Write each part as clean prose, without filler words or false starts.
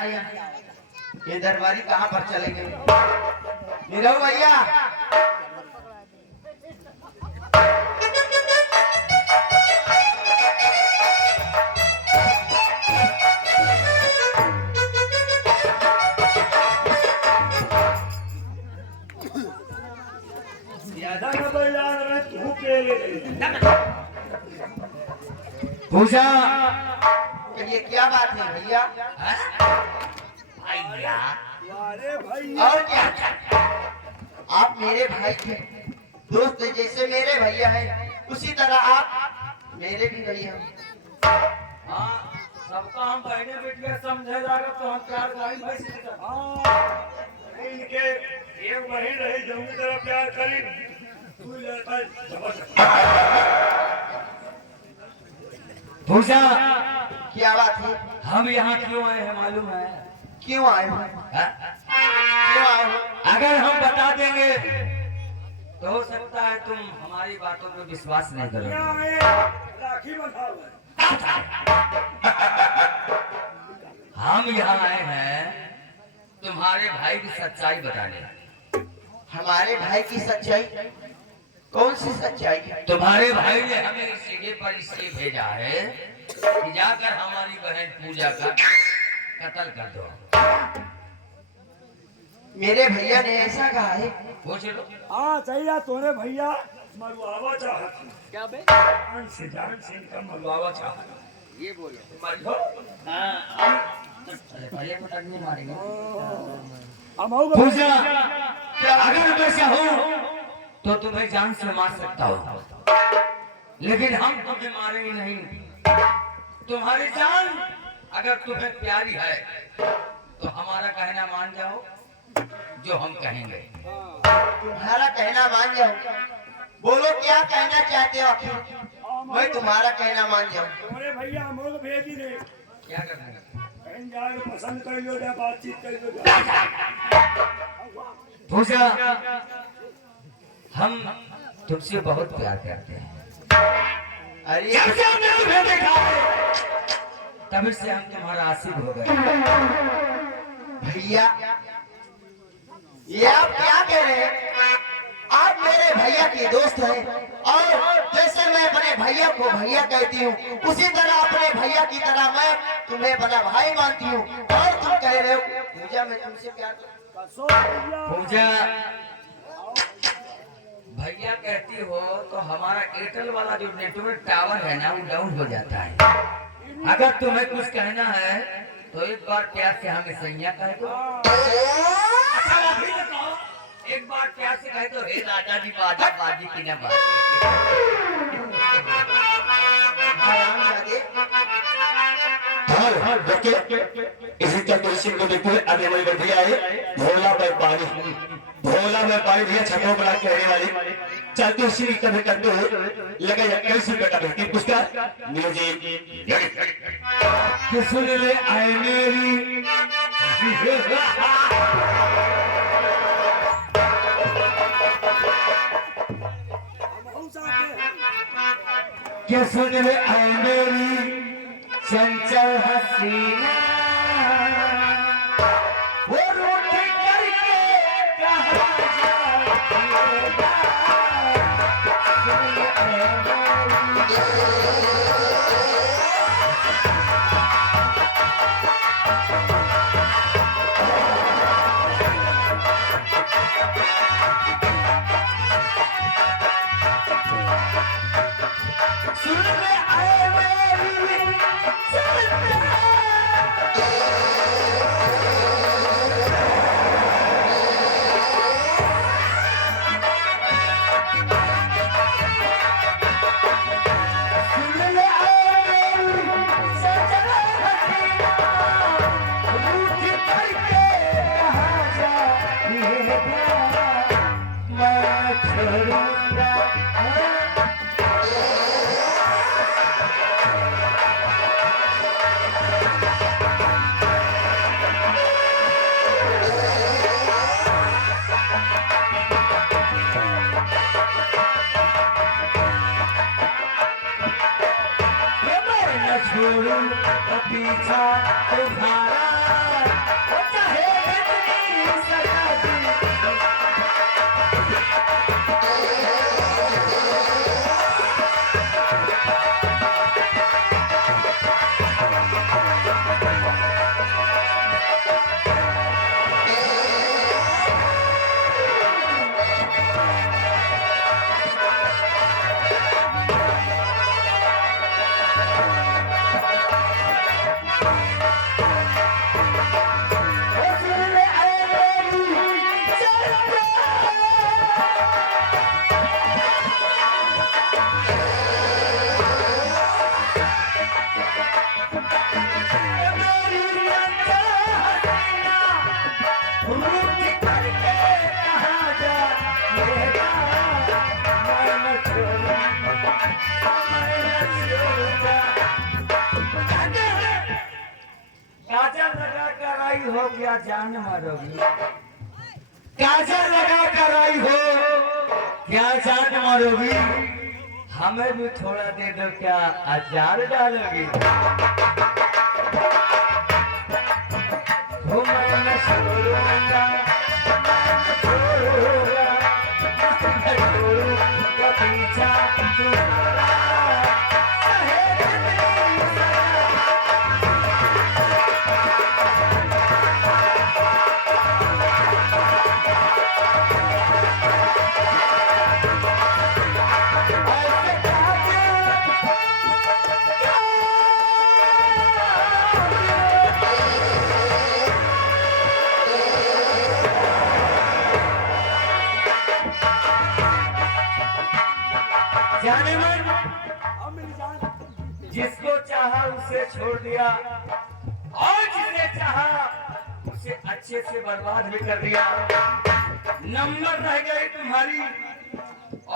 नहीं, ये दरबारी कहाँ पर चले गए? नीरव भैया, पूजा, ये क्या बात है भैया? और क्या? आप मेरे भाई थे, दोस्त जैसे मेरे भैया हैं, उसी तरह आप मेरे भी भैया हैं। हाँ, सबका हम बहने बेटिया समझे जाएगा तो हम प्यार भाई भाई से इनके एक बहन रही जो की तरह प्यार करी तू लड़का जबरदस्त। पूजा, क्या बात है? हम यहाँ क्यों आए हैं मालूम है? क्यों आए हो? क्यों आए हो? अगर हम बता देंगे तो हो सकता है तुम हमारी बातों पर विश्वास नहीं करोगे। राखी बंधाओ। हम यहाँ आए हैं तुम्हारे भाई की सच्चाई बताने। हमारे भाई की सच्चाई? कौन सी सच्चाई? तुम्हारे भाई ने हमें इस जगह पर इसलिए भेजा है कि जाकर हमारी बहन पूजा का कत्ल कर दो। मेरे भैया ने ऐसा कहा है? पूछ लो। हाँ चाहिए तोरे भैया मरवावा चाहत क्या बे? जान से इनका मरवावा चाहत। ये बोलो मर हो अरे भैया को टक नहीं मारेंगे। पूजा अगर मैं चाहूं तो तुम्हें जान से मार सकता हूँ, लेकिन हम तुम्हें मारेंगे नहीं। तुम्हारी जान अगर तुम्हें प्यारी है तो हमारा कहना मान जाओ, जो हम कहेंगे। तुम्हारा कहना मान जाऊं? बोलो क्या कहना चाहते हो आखिर? मैं तुम्हारा कहना मान जाऊं? तोरे भैया हमको भेजी दे। क्या करना है? कहीं जाए पसंद कर लो जा, बातचीत कर लो जा। पूजा, हम तुमसे बहुत प्यार करते हैं। अरे जब से हमने तुम्हें देखा है तभी से हम तुम्हारा आशिक हो गए। भैया, ये आप क्या कह रहे हैं? आप मेरे भैया के दोस्त हैं, और जैसे मैं अपने भैया को भैया कहती हूँ, उसी तरह अपने भैया की तरह मैं तुम्हें बड़ा भाई मानती हूँ। और तुम कह रहे हो पूजा मैं तुमसे प्यार करती हूँ। पूजा, भैया कहती हो तो हमारा एयरटेल वाला जो नेटवर्क टावर है ना वो डाउन हो जाता है। अगर तुम्हें कुछ कहना है तो एक बार प्यार से हमें सैया कह दो। अच्छा अभी बताओ, एक बार प्यार से कह दो, हे राजा जी बाजा बाजी की ना बाजी। इसी तरह को देखते हुए आगे हमारी भैया है भोला भाई पानी, भोला में पानी भैया छठों बना के रहने वाली चलते उसी कभी करते हुए लगे कैसे बेटा बेटी पुष्कर म्यूजिक सुन ले आए मेरी क्या सुन ले आए मेरी चंचल हसीना, वो रूठ करके कहाँ जाएगा? सुन ले आए मेरी सुन ले आए मेरी छोड़ू पीछा तुम्हारा आई हो क्या जान मारोगी? काजल लगा कर आई हो क्या जान मारोगी? हमें भी थोड़ा दे दो क्या अचार डालोगी? हो मैं छोड़ूंगा, मैं छोड़ूंगा, मैं छोड़ूंगा पीछा तुम्हारा। जाने मन अब मेरी जान जिसको चाहा उसे छोड़ दिया और जिसे चाहा उसे अच्छे से बर्बाद भी कर दिया। नंबर रह गई तुम्हारी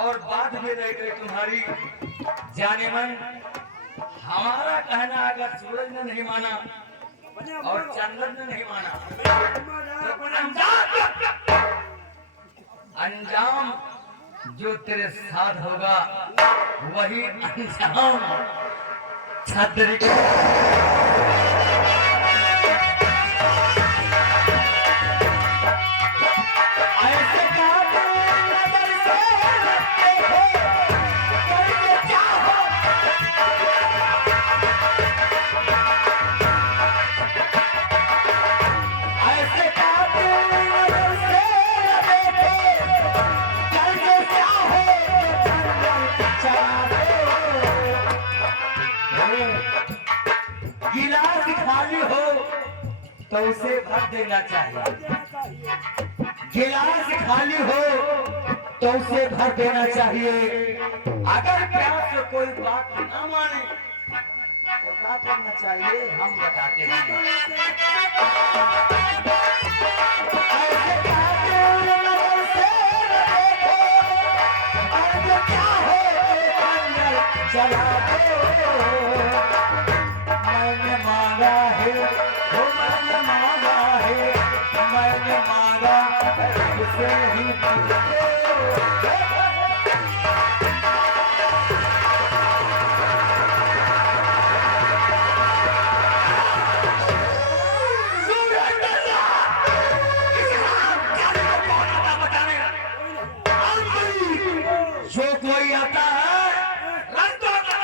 और बात भी रह गई तुम्हारी। जाने मन हमारा कहना अगर सूरज ने नहीं माना बने और अम्मा चंद्र ने नहीं माना अम्मा जाए तो अपने अंजाम जो तेरे साथ होगा वही अंजाम छतरी ऐसे काटे नजर से देखो, करके चाहो। ऐसे काटे नजर से देखो, करके चाहो, चला दो। गिलास खाली हो तो उसे भर देना चाहिए। देना चाहिए गिलास खाली हो तो उसे भर देना चाहिए। अगर प्यार से कोई बात न माने तो क्या करना चाहिए हम बताते हैं। ऐसे काटे नजर से देखो, और जो चाहो तो अंदर चला दो। मैंने मांगा है, वो मैंने मांगा है, मैंने मांगा उसे ही दो। जो कोई आता है रंगों का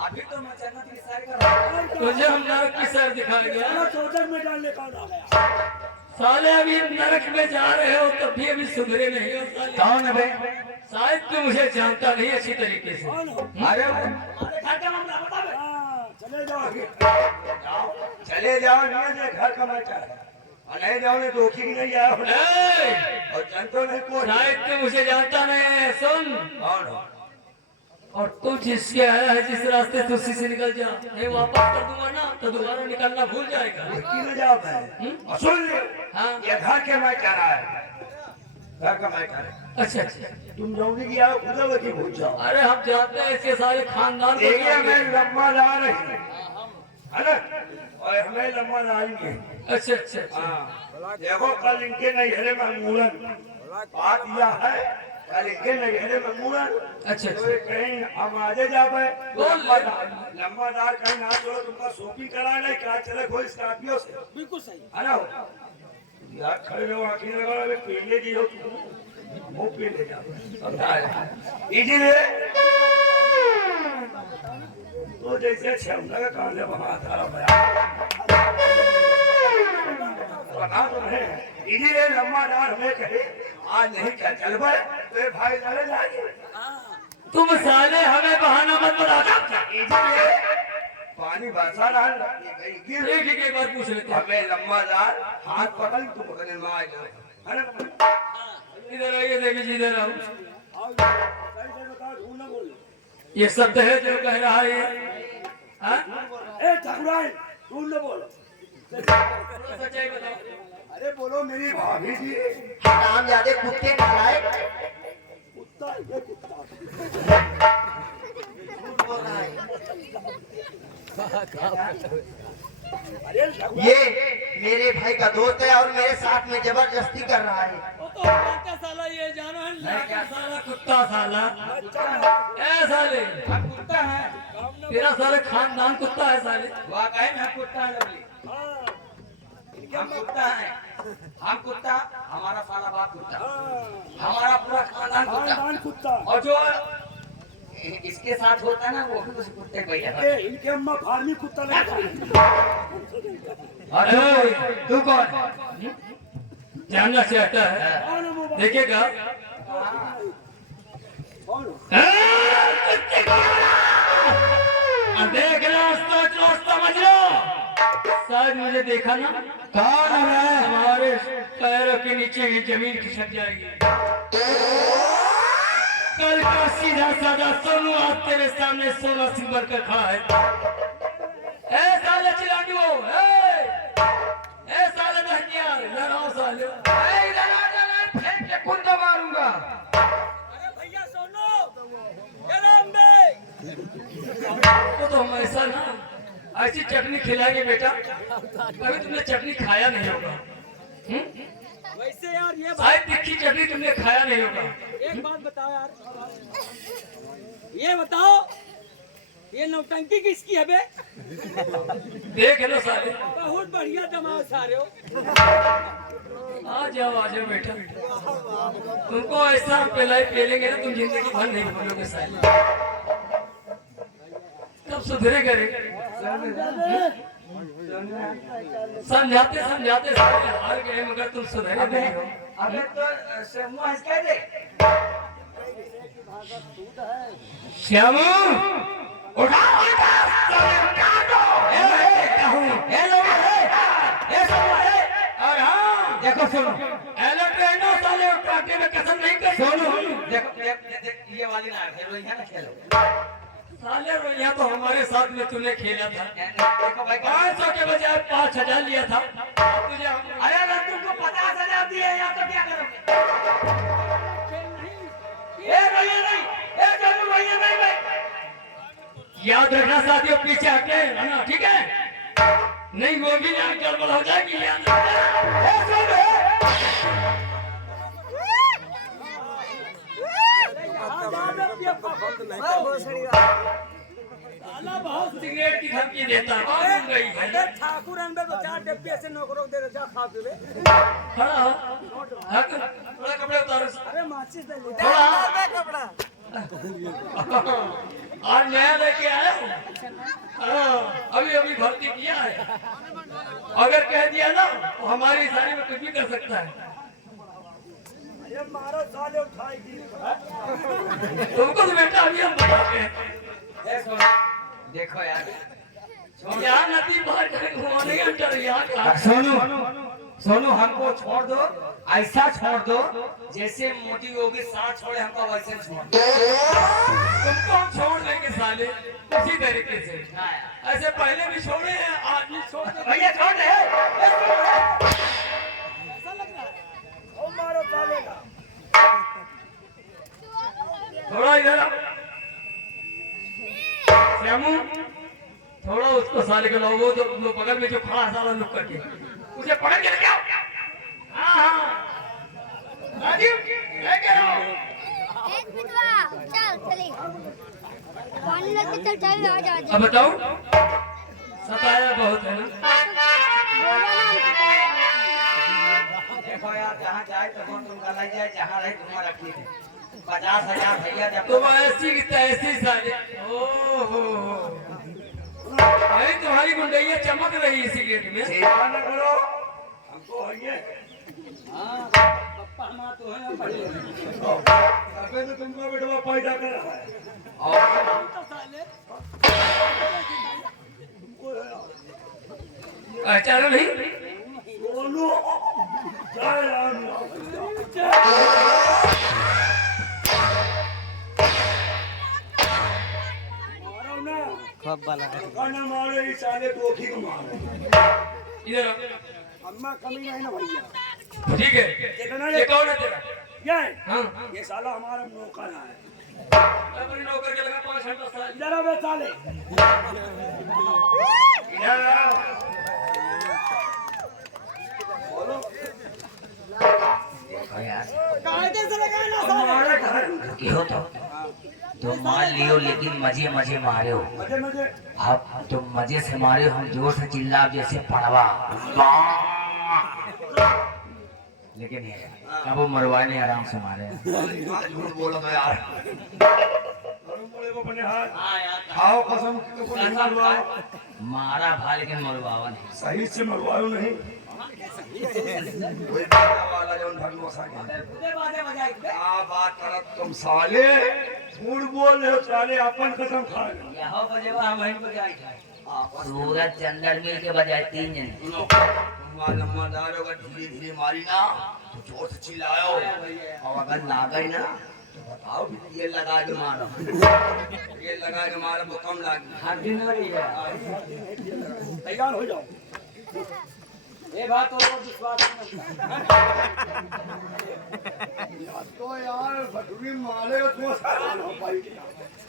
अभी तो मैं जन्नत की सैर कर रहा हूं। तुझे हम नरक की सैर दिखाएंगे। साला चौधर में डालने कौन आ गया साले अभी नरक में जा रहे हो तब भी अभी सुधरे नहीं हो साले। कौन है बे? शायद तू मुझे जानता नहीं अच्छी तरीके से। कौन हो अरे हमारे घर का मामला बता बे। हाँ, चले जाओ चले जाओ नहीं है घर का मैटर है और नहीं जाओ नहीं तो की नहीं आया ए, और जनतो नहीं को शायद तू मुझे जानता नहीं है। सुन, कौन हो और तू जिसके आया है जिस रास्ते से उसी से निकल जा। नहीं वापस कर दूंगा ना तो दोबारा निकलना भूल जाएगा। की न जाओ मैं और सुन ले हाँ। ये घर के मैटर है घर का मैटर है अच्छा अच्छा। तुम जाओगे कि आओ खुदावती भूल जाओ अरे हम जानते हैं इसके सारे खानदान को देखिए जानते मैं हैं। लम्बा ला रही है ना और हमें लम्बा लाएंगे अच्छा अच्छा अच्छा। हाँ देखो कल इनके नहीं हरे में मूलन बात यह है पहले के नगेरे में मुड़न अच्छा तो कहीं हम आजे जावे बोल। लंबादार कहीं ना चलो तुमका शॉपिंग करा नहीं क्या चले कोई स्कॉर्पियो से बिल्कुल सही। है ना यार खड़े रहो आखिर लगा वे पीले जी हो तुम वो पीले जाओ इसीलिए तो जैसे छमला का कांदे बना था बना तो है इसीलिए लंबादार हमें कहे आज नहीं क्या चल भाई तो भाई लड़े जाएंगे तुम साले हमें बहाना मत बता। इसीलिए पानी बरसा रहा एक बात पूछ लेते हैं। हमें लंबादार हाथ पकड़ तो पकड़ने में आ जाए है ना इधर आइए, देखिए इधर आओ। ढूंढना बोल ये सब दहेज जो कह रहा है हाँ? ए ठाकुरान ढूंढना बोलो सच्चाई बताओ। अरे बोलो मेरी भाभी जी नाम यादे कुत्ते खाए कुत्ता ये कुत्ता बोल रहा है। अरे ठाकुरान ये मेरे भाई का दोस्त है और मेरे साथ में जबरदस्ती कर रहा है। वो तो क्या साला ये जानो है नहीं क्या साला कुत्ता साला बच्चा ए साले हम कुत्ता है। तेरा सारे खानदान कुत्ता है साले। वाकई में हम कुत्ता है लवली। हाँ हम कुत्ता है। हम कुत्ता, हमारा साला बाप कुत्ता, हाँ हमारा पूरा खानदान कुत्ता। खानदान कुत्ता और जो इसके साथ होता है ना वो भी उस कुत्ते को ही है। ए इनके अम्मा फार्मी कुत्ता लगता अरे तू कौन जानना चाहता है है देखेगा। देख लो समझ लो शायद मुझे देखा ना कौन है हमारे पैरों के नीचे ही जमीन खिसक जाएगी। कल का सीधा साधा सोनू आज तेरे सामने सोना सिंह बनकर खड़ा है। ए साले चिलानियो ए साले बहनिया लड़ाओ साले फेंक के कुंड मारूंगा। अरे भैया सुनो, क्या नाम बे? तो हम ऐसा ना ऐसी चटनी खिलाएंगे बेटा कभी तुमने चटनी खाया नहीं होगा। वैसे यार ये शायद तिखी चटनी तुमने खाया नहीं होगा। एक बात बताओ यार, ये बताओ ये नौटंकी किसकी है बे? देख लो साले बहुत बढ़िया जमाओ सारे हो। आ जाओ बेटा तुमको ऐसा पिलाई पेलेंगे ना तुम जिंदगी भर नहीं भूलोगे साले। कब सुधरेगा रे? समझाते समझाते सारे हार गए मगर तुम सुधरे नहीं हो। अबे तो समूह हंस कह दे। श्यामू उठाओ और हाँ देखो सुनो एलो ट्रेनो साले काटे में कसम नहीं कर सुनो देखो ये वाली ना खेलो, यहाँ ना खेलो। साले रोइया तो हमारे साथ में तूने खेला था। देखो भाई 500 के बजाय 5000 लिया था। तुझे अरे अगर तुमको 50,000 दिए या तो क्या करोगे? ए भैया नहीं, ए जरूर भैया नहीं भाई। याद रखना साथियों पीछे हटे है ना ठीक है नहीं वो भी ना गड़बड़ हो जाएगी याद साला बहुत सिगरेट की धमकी देता है। कौन सुन रही है? ठाकुर अंदर तो 4 डब्बे ऐसे नौकरों दे जा खा पी ले। खड़ा हो। हक, थोड़ा कपड़े उतारो। अरे माचिस दे ले। थोड़ा आज नया लेके आया हूँ। हाँ, अभी अभी भर्ती किया है। अगर कह दिया ना तो हमारी सारी में कुछ भी कर सकता है। ये मारो साले उठाएगी तुमको तो बेटा अभी हम बताते हैं। देखो यार, यहाँ नदी पार करें घुमाने का डर यहाँ का। सोनू हमको छोड़ दो, ऐसा छोड़ दो जैसे मोदी योगी साथ छोड़े हमको वैसे छोड़ दो। तुमको हम छोड़ देंगे साले उसी तरीके से। ऐसे पहले भी छोड़े हैं आज भी छोड़ देंगे। भैया छोड़ दे। ओ मारो साले का थोड़ा इधर आओ। श्यामू थोड़ा उसको साले के लो वो जो बगल में जो खड़ा है साला लुक करके उसे पकड़ के लेके आओ। हाँ हाँ राजीव लेके आओ। एक मिनट चल चले पानी लेके चल चल आ जा अब बताओ सताया बहुत है ना। देखो यार जहाँ जाए तो कौन तुमका ले जाए, जहाँ रहे तुम्हारा रखी थी 50,000 भैया जब तुम ऐसी की तैसी साले। ओहो भाई तुम्हारी गुंडैया चमक रही है सिगरेट में। चिंता न करो हमको है ये। पप्पा माँ तो है ना पहले। अबे तो तुमको बेटवा पैदा कर रहा है। चलो नहीं बोलो जय राम। मारो ना खाना मारो ये साले गोखी को मारो। इधर आओ। अम्मा कमी नहीं ना भैया। ठीक है ये कौन है तेरा? ये हाँ ये साला हमारा नौकर है। अपने नौकर के लगा 5 घंटा साल। इधर आ बे साले। इधर आओ। बोलो यार कायदे से लगाना साले। क्यों तुम मार लियो लेकिन मजे मजे मारे हो। मजे मजे अब तुम मजे से मारे हो, हम जोर से चिल्ला जैसे पड़वा लेकिन ये अब वो मरवाए नहीं, आराम से मारे। झूठ बोला तो यार। को अपने हाथ खाओ कसम तो को नहीं मरवाओ। मारा भा लेकिन मरवावा नहीं। सही से मरवाओ नहीं। कोई बाजा वाला जो ढंगो सा क्या बात करत तुम साले। झूठ बोल रहे हो साले। अपन कसम खा लो। यहाँ बजेवा हम वहीं बजाई था। सूरज चंद्र मिल के बजाए 3 जन। लम्बा दार होगा धीरे धीरे मारी ना तो जोर से चिल्लाओ। और अगर ना गई ना तो बताओ ये लगा के मारो। ये लगा के मारो तो कम लागी। हर दिन लगी है। तैयार हो जाओ। ये बात तो विश्वास नहीं। तो यार भटूरी मारे हो तुम साल हो भाई।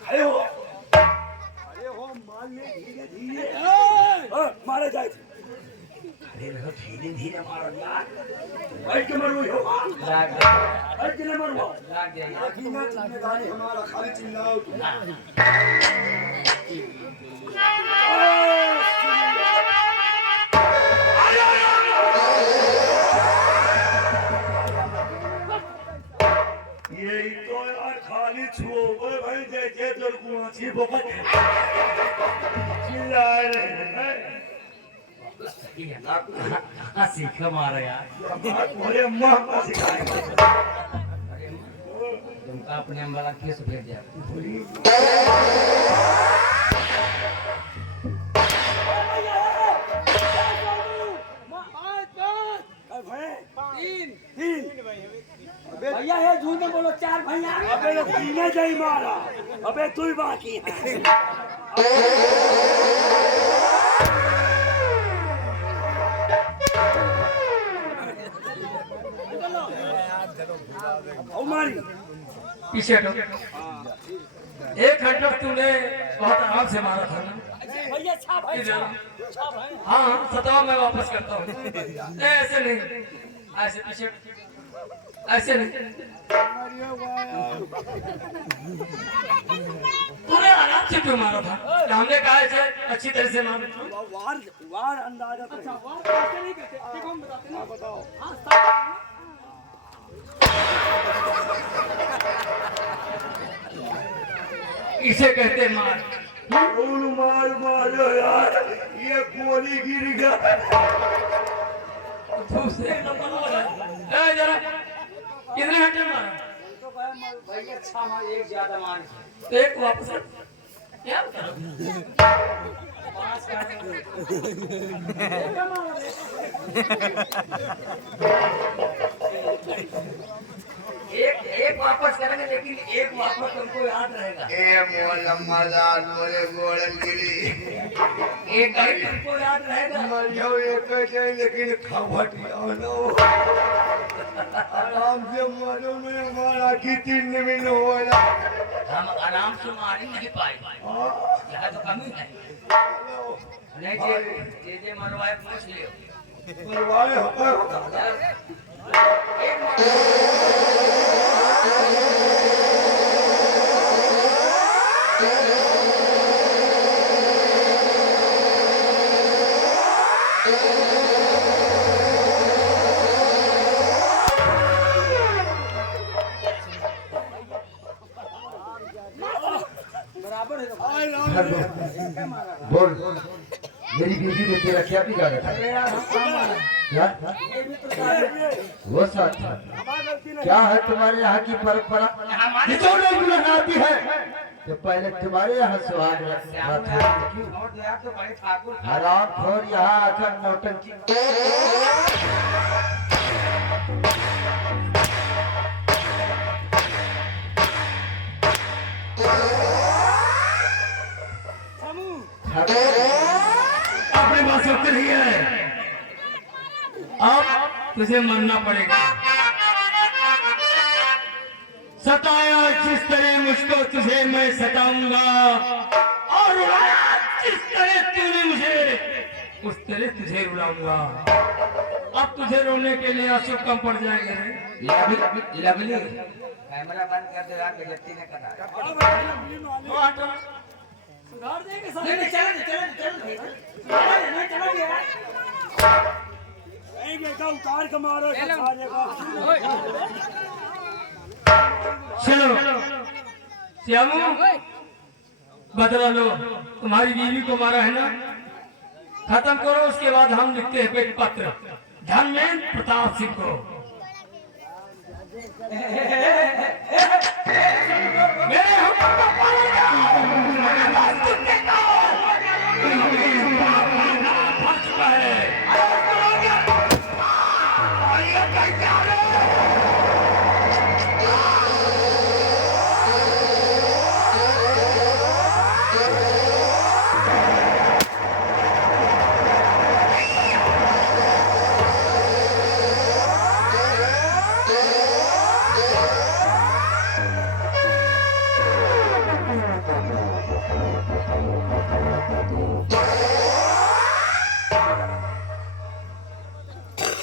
खड़े हो मारने धीरे धीरे मारे जाए। धीरे धीरे मारो यार। बैठ के मरो हो। बैठ के मरो। लाग जाएगा। जिम्मेदारी हमारा खाली चिल्लाओ तुम। यही तो यार खाली छुओ भाई जे जे तोर कुआची बकत चिल्ला रहे हैं। सीख मारा यार। बोले अम्मा का सिखाएगा। तुमका अपने अम्बाला केस भेज दिया। भैया ये झूठ में बोलो 4 भैया। अबे तो तीने जाई मारा। अबे तू ही बाकी है। मारी पीछे हटो। 1 घंटा तूने बहुत आराम से मारा था ना भैया छाप है। इधर। हाँ सताओ मैं वापस करता हूँ। ऐसे नहीं, ऐसे पीछे, ऐसे नहीं। तूने आराम से क्यों मारा था? हमने कहा ऐसे अच्छी तरह से मारा। वार वार अंदाजा तो। अच्छा वार कैसे नहीं करते? देखो हम बताते हैं। बताओ। इसे कहते मार। फूल मार मारो यार। ये गोली गिर गया। दूसरे नंबर वाला। जरा कितने घंटे मारा? भैया 6 मार, 1 ज्यादा मार। तो 1 वापस रख। क्या करो? 5 का एक वापस करेंगे लेकिन 1 वापस तुमको याद रहेगा। ए मोला मजाक मोले गोलन गिरी। एक गाड़ी तुमको याद रहेगा। मरियो एक है लेकिन खबटिया ना। आराम से मारो मैं मारा की 3 मिनट हो रहा। हम आराम से मार ही नहीं पाए। यहाँ तो कमी है। नहीं जे मरवाए पूछ लियो। मरवाए होता। बोल, मेरी बीवी ने तेरा क्या बिगाड़ा था? क्या? वो साथ था। क्या है तुम्हारे यहाँ की परंपरा? जो लोग दुल्हन आती है तो पहले तुम्हारे यहाँ सुहाग रात होती क्यों? हराम खोर यहाँ आकर नौटंकी। अपनी बात सुनते नहीं है, अब तुझे मरना पड़ेगा। सताया जिस तरह मुझको तुझे मैं सताऊंगा, और रुलाया जिस तरह तूने मुझे उस तरह तुझे रुलाऊंगा। अब तुझे रोने के लिए आंसू कम पड़ जाएंगे रे। लवली कैमरा बंद कर दो यार, बेइज्जती न करा। चलो श्यामू, बदला लो, तुम्हारी बीवी को मारा है ना, खत्म करो। उसके बाद हम लिखते हैं एक पत्र धर्मेंद्र प्रताप सिंह को। मेरे हुक्म का पालन करो। फंस चुका है।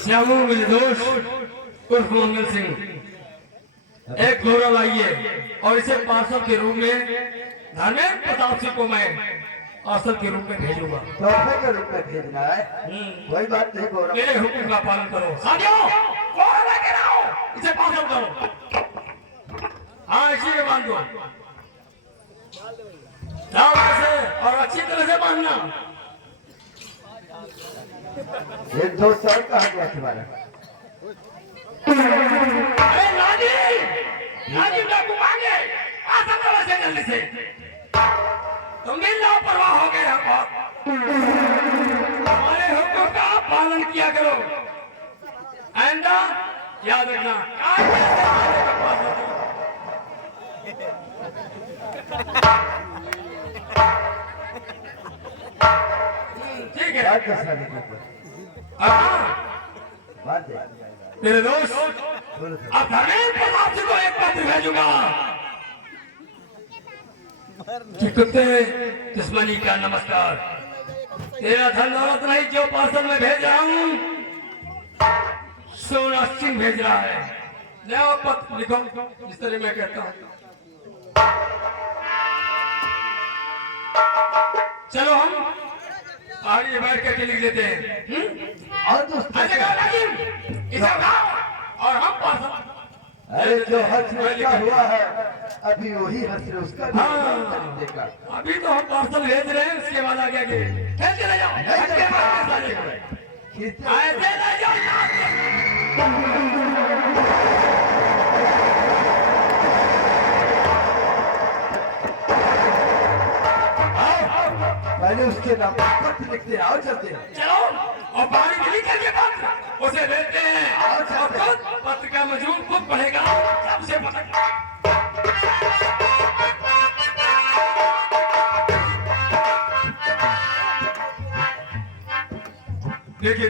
श्यामू निर्दोष उर्फ मंगल सिंह एक गौरव आइए और इसे पार्षद के रूप में धर्मेंद्र प्रताप सिंह को मैं पार्षद के रूप में भेजूंगा। तोहफे के रूप में भेजना है? कोई बात नहीं गौरव। मेरे हुक्म का पालन करो। साथियों, गौरव लेके आओ, इसे पार्षद करो। हाँ, इसी में बांध दो, जाओ ऐसे, और अच्छी तरह से बांधना। ये 2 साल कहाँ गया तुम्हारा? अरे नाजी डाकू मांगे, आ सकता है जल्दी से। तुम भी लापरवाह हो गए हो। हमारे हुक्म का पालन किया करो। आइंदा याद रखना। ठीक है। बात कर साले के ऊपर। बात है। मेरे दोस्त, अब धर्मेंद्र प्रताप सिंह को एक पत्र भेजूंगा कि कुत्ते दुश्मनी का नमस्कार। तेरा धन दौलत नहीं, जो पार्सल में भेज रहा हूँ सोना सिंह भेज रहा है। ले पत्र लिखो जिस तरह मैं कहता हूँ। चलो हम आगे बैठ करके लिख लेते हैं। और दोस्त इसे उठाओ और हम पार्सल। अरे जो हश्र उसका हुआ है, अभी वही हश्र उसका भी हाँ। देखा। अभी तो हम पार्सल भेज रहे हैं, उसके बाद आगे आगे कैसे ले जाओ, ऐसे ले जाओ। पहले उसके नाम पर पत्र लिखते हैं। आओ चलते हैं। चलो और पानी मिली करके पत्र उसे देते हैं, और पत्र का मजूर खुद पढ़ेगा, सबसे पता